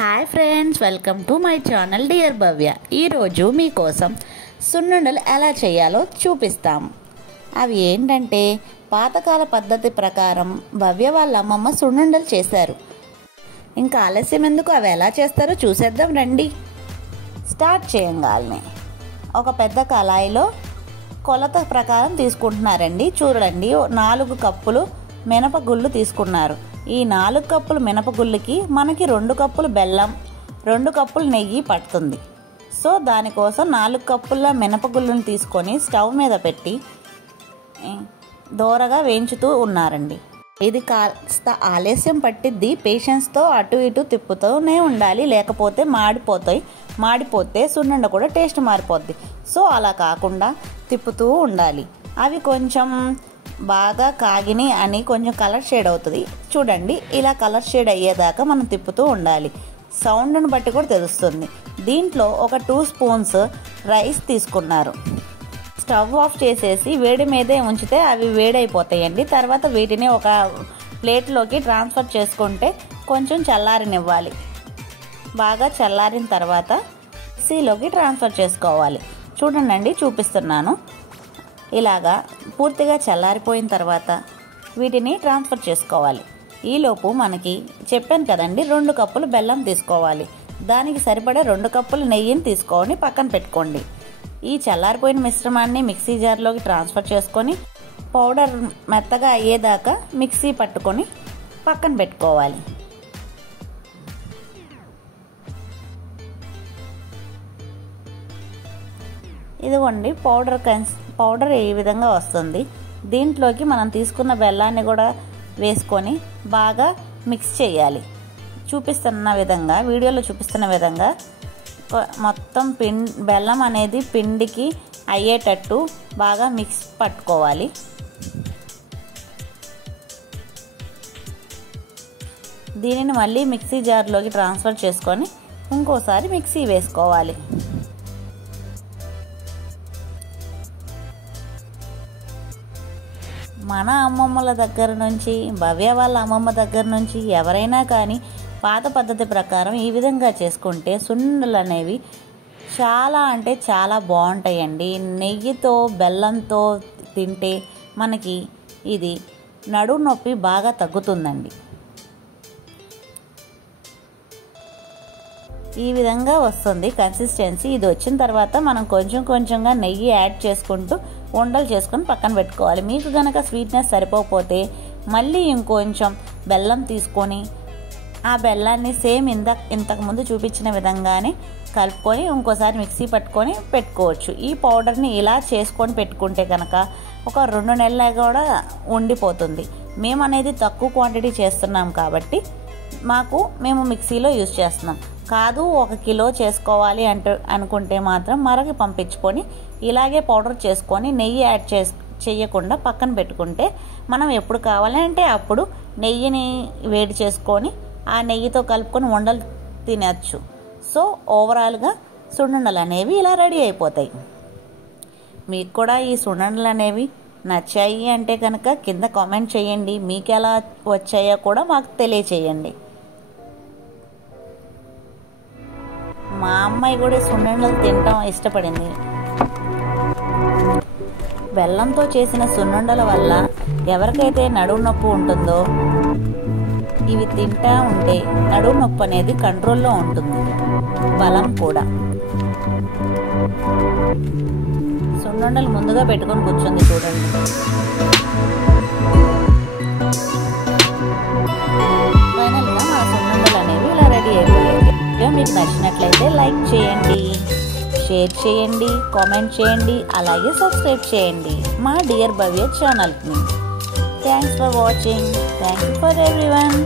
Hi friends, welcome to my channel dear Bhavya. ఈరోజు మీకోసం సున్నుండలు ఎలా చేయాలో చూపిస్తాం. అవి ఏంటంటే పాతకాల పద్ధతి ప్రకారం భవ్య వాళ్ళ అమ్మమ్మ సున్నుండలు చేశారు. ఇంకా ఆలస్యం ఎందుకు, అవి ఎలా చేస్తారో చూసేద్దాం రండి. స్టార్ట్ చేయంగానే ఒక పెద్ద కళాయిలో కొలత ప్రకారం తీసుకుంటున్నారండి. చూడండి, 4 కప్పులు మినపగుళ్ళు తీసుకున్నారు. ఈ 4 కప్పులు మినపగుళ్ళకి మనకి 2 కప్పులు బెల్లం, 2 కప్పులు నెయ్యి పడుతుంది. సో దానికోసం 4 కప్పుల మినపగుళ్ళను తీసుకొని స్టవ్ మీద పెట్టి దోరగా వేయించుతూ ఉన్నారండి. ఇది కాస్త ఆలస్యం పట్టిద్ది. పేషెన్స్తో అటు ఇటు తిప్పుతూనే ఉండాలి, లేకపోతే మాడిపోతే సున్నుండ కూడా టేస్ట్ మారిపోద్ది. సో అలా కాకుండా తిప్పుతూ ఉండాలి. అవి కొంచెం బాగా కాగిని అని కొంచెం కలర్ షేడ్ అవుతుంది. చూడండి, ఇలా కలర్ షేడ్ అయ్యేదాకా మనం తిప్పుతూ ఉండాలి. సౌండ్ను బట్టి కూడా తెలుస్తుంది. దీంట్లో ఒక 2 స్పూన్స్ రైస్ తీసుకున్నారు. స్టవ్ ఆఫ్ చేసేసి వేడి మీదే ఉంచితే అవి వేడైపోతాయండి. తర్వాత వీటిని ఒక ప్లేట్లోకి ట్రాన్స్ఫర్ చేసుకుంటే కొంచెం చల్లారనివ్వాలి. బాగా చల్లారిన తర్వాత మిక్సీలోకి ట్రాన్స్ఫర్ చేసుకోవాలి. చూడండి, చూపిస్తున్నాను. ఇలాగా పూర్తిగా చల్లారిపోయిన తర్వాత వీటిని ట్రాన్స్ఫర్ చేసుకోవాలి. ఈలోపు మనకి చెప్పాను కదండి, 2 కప్పులు బెల్లం తీసుకోవాలి. దానికి సరిపడే 2 కప్పులు నెయ్యిని తీసుకొని పక్కన పెట్టుకోండి. ఈ చల్లారిపోయిన మిశ్రమాన్ని మిక్సీ జార్లోకి ట్రాన్స్ఫర్ చేసుకొని పౌడర్ మెత్తగా అయ్యేదాకా మిక్సీ పట్టుకొని పక్కన పెట్టుకోవాలి. ఇదిగోండి, పౌడర్ ఈ విధంగా వస్తుంది. దీంట్లోకి మనం తీసుకున్న బెల్లాన్ని కూడా వేసుకొని బాగా మిక్స్ చేయాలి. వీడియోలో చూపిస్తున్న విధంగా మొత్తం బెల్లం అనేది పిండికి అయ్యేటట్టు బాగా మిక్స్ పట్టుకోవాలి. దీనిని మళ్ళీ మిక్సీ జార్లోకి ట్రాన్స్ఫర్ చేసుకొని ఇంకోసారి మిక్సీ వేసుకోవాలి. మన అమ్మమ్మల దగ్గర నుంచి, భవ్య వాళ్ళ అమ్మమ్మ దగ్గర నుంచి ఎవరైనా కానీ పాత పద్ధతి ప్రకారం ఈ విధంగా చేసుకుంటే సున్నుండలు అనేవి చాలా అంటే చాలా బాగుంటాయండి. నెయ్యితో బెల్లంతో తింటే మనకి ఇది నడుము నొప్పి బాగా తగ్గుతుందండి. ఈ విధంగా వస్తుంది కన్సిస్టెన్సీ. ఇది వచ్చిన తర్వాత మనం కొంచెం కొంచెంగా నెయ్యి యాడ్ చేసుకుంటూ ఉండలు చేసుకొని పక్కన పెట్టుకోవాలి. మీకు కనుక స్వీట్నెస్ సరిపోకపోతే మళ్ళీ ఇంకొంచెం బెల్లం తీసుకొని ఆ బెల్లాన్ని సేమ్ ఇంతకు ముందు చూపించిన విధంగానే కలుపుకొని ఇంకోసారి మిక్సీ పట్టుకొని పెట్టుకోవచ్చు. ఈ పౌడర్ని ఇలా చేసుకొని పెట్టుకుంటే కనుక ఒక 2 నెలలు కూడా ఉండిపోతుంది. మేము అనేది తక్కువ క్వాంటిటీ చేస్తున్నాం కాబట్టి మేము మిక్సీలో యూజ్ చేస్తున్నాం. కాదు 1 కిలో చేసుకోవాలి అనుకుంటే మాత్రం మరకి పంపించుకొని ఇలాగే పౌడర్ చేసుకొని నెయ్యి యాడ్ చేయకుండా పక్కన పెట్టుకుంటే మనం ఎప్పుడు కావాలంటే అప్పుడు నెయ్యిని వేడి చేసుకొని ఆ నెయ్యితో కలుపుకొని ఉండలు తినచ్చు. సో ఓవరాల్గా సున్నుండలు అనేవి ఇలా రెడీ అయిపోతాయి. మీకు కూడా ఈ సున్నుండలు అనేవి నచ్చాయి అంటే కనుక కింద కామెంట్ చేయండి. మీకు ఎలా వచ్చాయో కూడా మాకు తెలియచేయండి. మా అమ్మాయి కూడా సున్నుండలు తినటం ఇష్టపడింది. బెల్లంతో చేసిన సున్నుండల వల్ల ఎవరికైతే నడుము నొప్పి ఉంటుందో ఇవి తింటా ఉంటే నడుము నొప్పి అనేది కంట్రోల్లో ఉంటుంది. బలం కూడా. సున్నుండలు ముందుగా పెట్టుకొని కూర్చుంది చూడండి. ఫైనల్గా మా సున్నుండలు అనేవి ఇలా రెడీ అయిపోయాయి. మీకు నచ్చినట్లయితే లైక్ చేయండి, షేర్ చేయండి, కామెంట్ చేయండి, అలాగే సబ్స్క్రైబ్ చేయండి మా డియర్ భవ్య ఛానల్ని. Thanks for watching. Thank you for everyone.